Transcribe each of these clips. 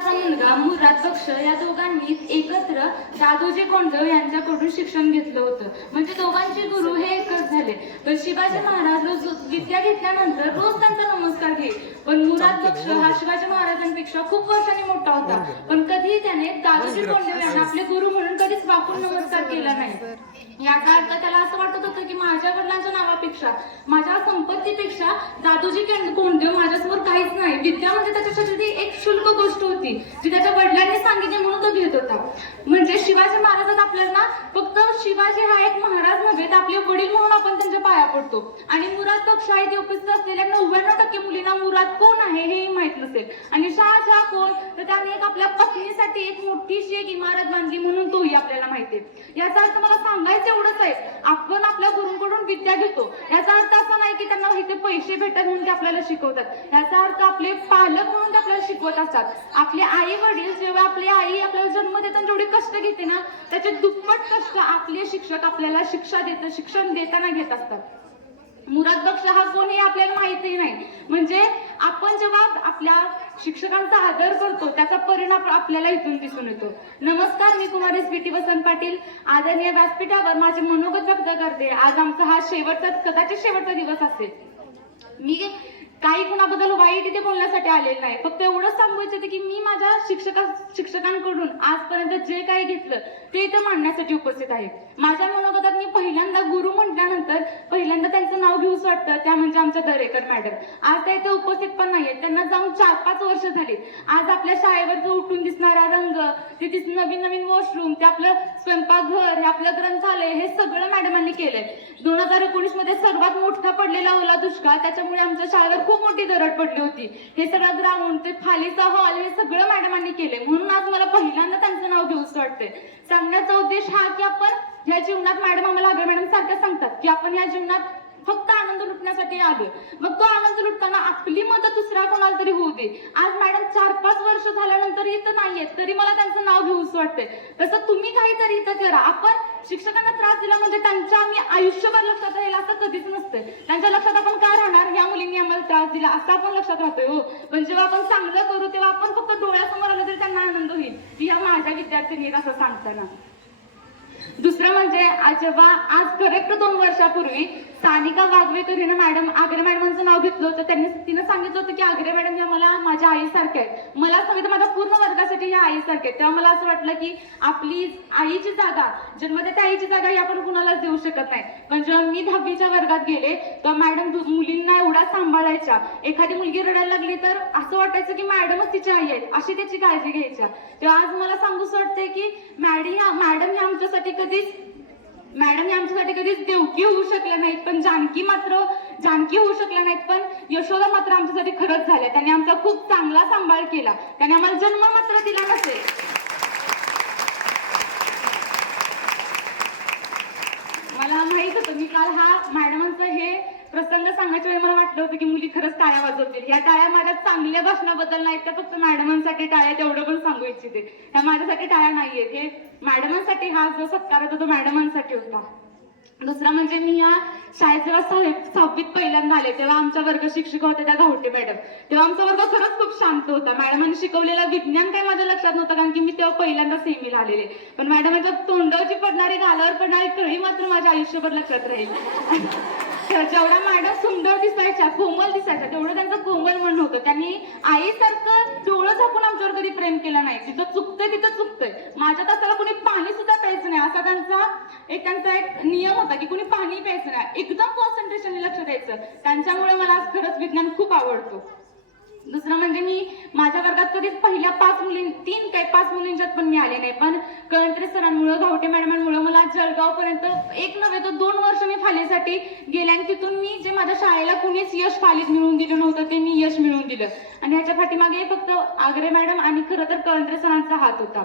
मुलगा मुराद बक्ष या दोघांनी एकत्र दादोजी कोंडदेव यांच्याकडून शिक्षण घेतलं होतं. म्हणजे दोघांचे गुरु हे एकच झाले. पण शिवाजी महाराज रोज विद्या घेतल्यानंतर रोज त्यांचा नमस्कार घे. पण मुराद बक्ष हा शिवाजी महाराजांपेक्षा खूप वर्षांनी मोठा होता. पण कधीही त्याने दादोजी कोंडदेव यांना आपले गुरु म्हणून कधीच वाकून नमस्कार केला नाही. याचा अर्थ त्याला असं वाटत होतं की माझ्या वडिलांच्या नावापेक्षा, माझ्या संपत्तीपेक्षा दादोजी कोंडदेव माझ्यासमोर काहीच नाही. विद्या म्हणजे त्याच्यासाठी एक शुल्क गोष्ट होती जी त्याच्या वडिलांनी सांगितली म्हणून तो घेत होता. म्हणजे शिवाजी महाराजात आपल्याला फक्त शिवाजी हा एक महाराज नव्हे तर आपले वडील म्हणून आपण त्यांच्या पाया पडतो. आणि मुराद बक्ष इथे उपस्थित असलेल्या 99% मुलींना मुराद कोण आहे हे माहित नसेल. आणि शहाजहा कोण, तर त्याने एक आपल्या पत्नीसाठी एक मोठीशी एक इमारत बांधली म्हणून तोही आपल्याला माहिती आहे. याचा अर्थ मला सांगायचं एवढंच आहे, आपण आपल्या गुरूंकडून विद्या घेतो. याचा अर्थ असा नाही की त्यांना इथे पैसे भेटतात म्हणून ते आपल्याला शिकवतात. याचा अर्थ आपले पालक म्हणून ते आपल्याला शिकवत असतात. आपले आई वडील जेव्हा आपली आई आपल्याला जन्म देताना जेवढे कष्ट घेते ना, त्याचे दुप्पट कष्ट आपले शिक्षक आपल्याला शिक्षण देताना घेत असतात. मुराद बक्ष हा कोण हे आपल्याला माहितीही नाही. म्हणजे आपण जेव्हा आपल्या शिक्षकांचा आदर करतो त्याचा परिणाम आपल्याला इथून दिसून येतो. नमस्कार, मी कुमारी स्वीटी वसंत पाटील आदरणीय व्यासपीठावर माझे मनोगत व्यक्त करते. आज आमचा हा कदाचित शेवटचा दिवस असेल. मी काही कुणाबद्दल वाईट इथे बोलण्यासाठी आलेलं नाही. फक्त एवढंच सांगू इच्छिते की मी माझ्या शिक्षकांकडून आजपर्यंत जे काही घेतलं ते इथं मांडण्यासाठी उपस्थित आहे. माझ्या मनोगतात मी पहिल्यांदा गुरु म्हटल्यानंतर पहिल्यांदा त्यांचं नाव घेऊच वाटतं, त्या म्हणजे आमच्या दरेकर मॅडम. आज त्या इथे उपस्थित पण नाहीये. त्यांना जाऊन 4-5 वर्ष झाली. आज आपल्या शाळेवर जो उठून दिसणारा रंग, तिथे नवीन वॉशरूम, ते आपलं स्वयंपाकघर, हे आपलं ग्रंथालय, हे सगळं मॅडमांनी केलंय. 2019 मध्ये सर्वात मोठा पडलेला ओला दुष्काळ, त्याच्यामुळे आमच्या शाळेवर खूप मोठी दरड पडली होती. हे सगळं ग्राउंड, ते खालीचा हॉल, हे सगळं मॅडमांनी केलंय. म्हणून आज मला पहिल्यांदा त्यांचं नाव घेऊच वाटतंय. सांगण्याचा उद्देश हा की आपण या जीवनात, मॅडम आम्हाला आग्रे मॅडम सारख्या सांगतात की आपण या जीवनात फक्त आनंद लुटण्यासाठी आलो. मग तो आनंद लुटताना आपली मदत दुसऱ्या कोणाला तरी होऊ दे. आज मॅडम 4-5 वर्ष झाल्यानंतर इथं नाहीयेत, तरी मला त्यांचं नाव घेऊच वाटतंय. तसं तुम्ही काहीतरी इथं करा. आपण शिक्षकांना त्रास दिला म्हणजे त्यांच्या आम्ही आयुष्यभर लक्षात राहील असं कधीच नसतंय. त्यांच्या लक्षात आपण काय राहणार, या मुलींनी आम्हाला त्रास दिला असं आपण लक्षात राहतोय हो. पण जेव्हा आपण चांगलं करू तेव्हा आपण फक्त डोळ्यासमोर आलं तरी त्यांना आनंद होईल की या माझ्या विद्यार्थिनी असं सांगताना. दुसरं म्हणजे आज करेक्ट 2 वर्षापूर्वी सानिका वाघवेकर हिनं आग्रे मॅडमांचं नाव घेतलं होतं. तिनं सांगितलं होतं की आग्रे मॅडम या मला माझ्या आईसारख्या आहेत. मला सांगितलं माझ्या पूर्ण वर्गासाठी या आईसारख्या आहेत. तेव्हा मला असं वाटलं की आपली आईची जागा, जन्मदात्या आईची जागा ही आपण कुणालाच देऊ शकत नाही. पण जेव्हा मी 10वीच्या वर्गात गेले तेव्हा मॅडम मुलींना एवढा सांभाळायच्या. एखादी मुलगी रडायला लागली तर असं वाटायचं की मॅडमच तिची आई आहेत, अशी त्याची काळजी घ्यायच्या. तेव्हा आज मला सांगूच वाटतंय की मॅडम ही आमच्यासाठी कधीच देवकी होऊ शकल्या नाहीत, पण जानकी होऊ शकल्या नाहीत. पण यशोदा मात्र आमच्यासाठी खरंच झाल्या. त्यांनी आमचा खूप चांगला सांभाळ केला. त्याने आम्हाला जन्म मात्र दिला नसेल. मला माहित होतं, मी काल हा मॅडमांचं हे प्रसंग सांगायच्या वेळी मला वाटलं होतं की मुली खरंच टाळ्या वाजवतील. या टाळ्या माझ्या चांगल्या भाषणाबद्दल नाहीत, त्या फक्त मॅडमांसाठी टाळ्या, तेवढं पण सांगू इच्छिते. ह्या माझ्यासाठी टाळ्या नाहीयेत, हे मॅडमांसाठी, हा जो सत्कार होता तो मॅडमांसाठी होता. दुसरा म्हणजे मी या शाळेत जेव्हा 6वीत पहिल्यांदा आले तेव्हा आमच्या वर्ग शिक्षिका होत्या त्या गावटे मॅडम. तेव्हा आमचा वर्ग खरंच खूप शांत होता. मॅडमांनी शिकवलेलं विज्ञान काही माझ्या लक्षात नव्हतं, कारण की मी तेव्हा पहिल्यांदा सेमीला आलेले. पण मॅडमांच्या तोंडावरची पडणारी, गालावर पडणारी कळी मात्र माझ्या आयुष्यभर लक्षात राहील. जेवढा मॅडम सुंदर दिसायच्या, कोमल दिसायच्या, तेवढं त्यांचं कोमल म्हणणं होतं. त्यांनी आईसारखं डोळं झाकून आमच्यावर कधी प्रेम केलं नाही. जिथं चुकतंय तिथं चुकतंय. माझ्या तासाला कुणी पाणी सुद्धा प्यायचं नाही असा त्यांचा एक नियम होता की कुणी पाणी प्यायचं नाही. एकदम कॉन्सन्ट्रेशनने लक्ष द्यायचं. त्यांच्यामुळे मला आज खरंच विज्ञान खूप आवडतो. दुसरं म्हणजे मी माझ्या वर्गात कधीच पहिल्या 5 मुलींच्यात पण मी आले नाही. पण कळंत्रे सरांमुळे, गावटे मॅडमांमुळे मला जळगाव पर्यंत 1 नव्हे तर 2 वर्ष मी फालीसाठी गेले. आणि तिथून मी जे माझ्या शाळेला कुणीच यश फालीत मिळवून दिलं नव्हतं ते मी यश मिळवून दिलं. आणि ह्याच्या पाठीमागे फक्त आग्रे मॅडम आणि खरं तर कळंत्रे सरांचा हात होता.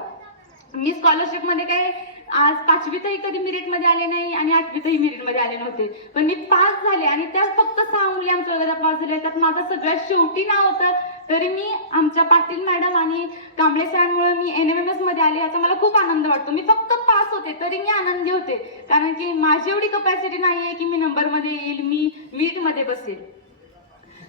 मी स्कॉलरशिप मध्ये काय आज 5वीतही कधी मेरिट मध्ये आले नाही आणि 8वीतही मेरिट मध्ये आले नव्हते. पण मी पास झाले आणि त्यात फक्त 6 मुली आमच्या वर्गात पास झाल्या. त्यात माझं सगळ्यात शेवटी नाव होतं. तरी मी आमच्या पाटील मॅडम आणि कांबळे सरांमुळे मी NMMS मध्ये आले. याचा मला खूप आनंद वाटतो. मी फक्त पास होते तरी मी आनंदी होते, कारण की माझी एवढी कपॅसिटी नाहीये की मी नंबर मध्ये येईल, मी मीट मध्ये बसेल.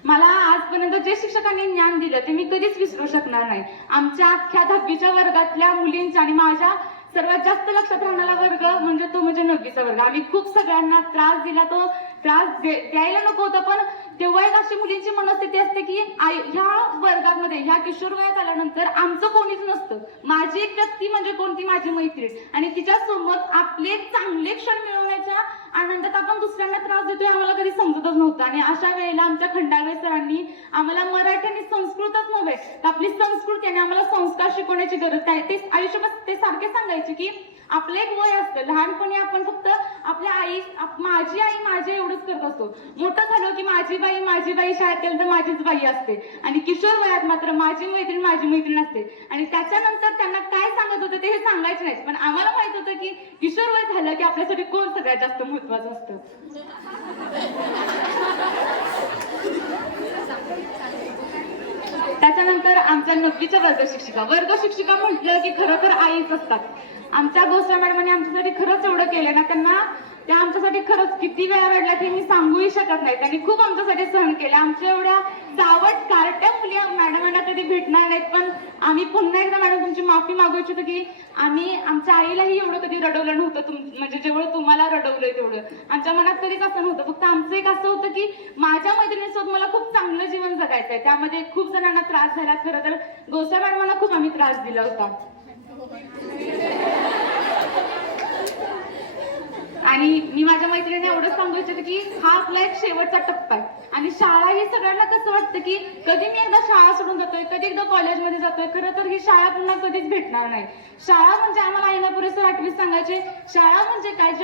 मला आजपर्यंत जे शिक्षकांनी ज्ञान दिलं ते मी कधीच विसरू शकणार नाही. आमच्या अख्ख्या 10वीच्या वर्गातल्या मुलींच्या आणि माझ्या सर्वात जास्त लक्षात राहणारा वर्ग म्हणजे तो म्हणजे 9वीचा वर्ग. आम्ही खूप सगळ्यांना त्रास दिला, तो त्रास द्यायला नको होता, पण तेव्हा एक अशी मुलींची मनस्थिती असते की ह्या वर्गामध्ये ह्या किशोर वयात आल्यानंतर आमचं कोणीच नसतं. माझी एक व्यक्ती म्हणजे कोणती, माझी मैत्रीण, आणि तिच्यासोबत आपले चांगले क्षण मिळवण्याच्या आनंदात आपण दुसऱ्यांना त्रास देतोय आम्हाला कधी समजतच नव्हतं. आणि अशा वेळेला आमच्या खंडागळे सरांनी आम्हाला मराठी आणि संस्कृतच नव्हे तर आपली संस्कृती आणि आम्हाला संस्कार शिकवण्याची गरज आहे. ते आयुष्यभर ते सारखे सांगायचे की आपलं एक वय असतं, लहानपणी आपण फक्त आपल्या आई, माझी आई माझी एवढंच करत असतो. मोठं झालं की माझी बाई शाळेत गेलं तर माझीच बाई असते, आणि किशोर वयात मात्र माझी मैत्रीण असते. आणि त्याच्यानंतर त्यांना काय सांगत होतं ते हे सांगायचे नाही, पण आम्हाला माहित होतं की किशोर वय झालं की आपल्यासाठी कोण सगळ्यात जास्त महत्वाचं असतं. त्याच्यानंतर आमच्या 9वीच्या वर्ग शिक्षिका म्हटलं की खरं तर आईच असतात. आमच्या गोस्वामी मॅडमांनी आमच्यासाठी खरंच एवढं केलं ना, त्या आमच्यासाठी खरंच किती वेळा रडल्या ते मी सांगूही शकत नाही. त्यांनी खूप आमच्यासाठी सहन केले. आमच्या एवढ्या सावट कारट्या मुली मॅडमांना कधी भेटणार नाहीत, पण आम्ही पुन्हा एकदा मॅडम तुमची माफी मागू इच्छितो की आम्ही आमच्या आईलाही एवढं कधी रडवलं नव्हतं, म्हणजे जेवढं तुम्हाला रडवलंय तेवढं आमच्या मनात कधीच असं नव्हतं. फक्त आमचं एक असं होतं की माझ्या मैत्रिणीसोबत मला खूप चांगलं जीवन जगायचंय. त्यामध्ये खूप जणांना त्रास झाला. खरं तर गोस्वामी मॅडमांना खूप आम्ही त्रास दिला होता. आणि मी माझ्या मैत्रिणीने एवढंच सांगू इच्छिते की हा आपला एक शेवटचा टप्पा आहे. आणि शाळा ही सगळ्यांना कसं वाटतं की कधी मी एकदा शाळा सोडून जातोय, कधी एकदा कॉलेजमध्ये जातोय. खरं तर ही शाळा पुन्हा कधीच भेटणार नाही. शाळा म्हणजे आम्हाला आईना पुरेसं 8वीत सांगायचे, शाळा म्हणजे काय, जेव्हा